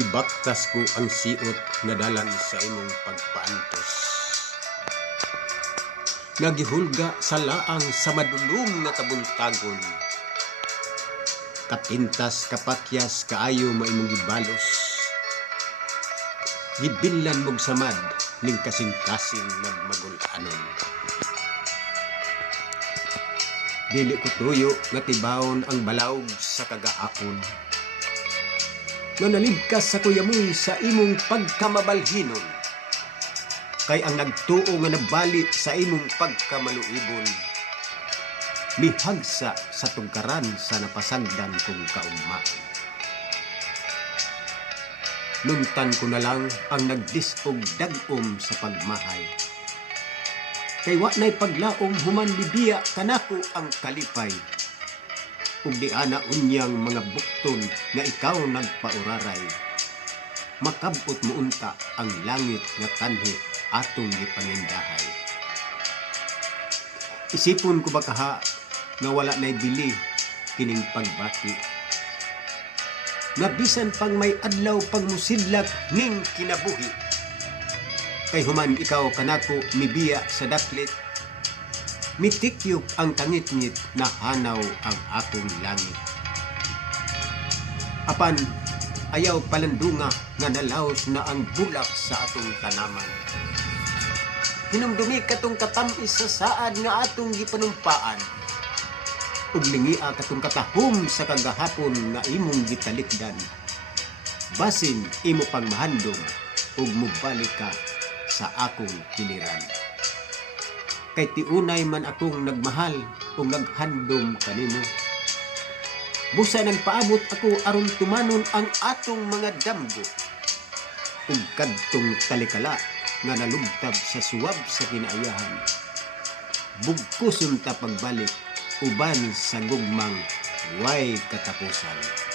Gibaktas ko ang siot nga dalan sa imong pagpaantos. Nagihulga sa laang sa madulom nga kabuntagon. Kapintas kapakyas kaayo maimong gibalos. Gibilan mog samad ning kasing-kasing nagmagul-anon. Dili ko tuyo nga tibawon ang balawg sa kagahapon. Nga naligkas sa kuyamoy sa imong pagkamabalhinon. Kay ang nagtuo nga nabali sa imong pagkamaluibon. Mihagsa sa tungkaran sa napasagdan kong kaugmaan. Nuntan ko na lang ang nagdisog dagom sa pagmahay. Kay wa na'y paglaom human libiya kanako ang kalipay. Ug di ana unyang mga bukton nga ikaw nagpauraray. Makabot mo unta ang langit nga kanhi atong gipangindahay. Isipon ko ba kaha nga wala na'y bili kining pagbati. Nga bisan pang may adlaw pagmusidlak ning kinabuhi. Kay human ikaw kanako mibiya sa daklit. Mitikyok ang tangit-ngit na hanaw ang akong langit. Apan ayaw palandunga nga nalaos na ang bulak sa atong tanaman. Hinumdumi katong katamis sa saad nga atong gipanumpaan. Ug lingia katong katahom sa kagahapon nga imong gitalikdan. Basin imo pang mahandom ug mubalik ka sa akong kiliran. Kay tiunay man akong nagmahal ug naghandom kanimo. Busa nang paabot ako aron tumanon ang atong mga damgo. Ug kadtong talikala nga nalugtab sa suwab sa kinaayahan. Bugkuson ta pagbalik uban sa gugmang way katapusan.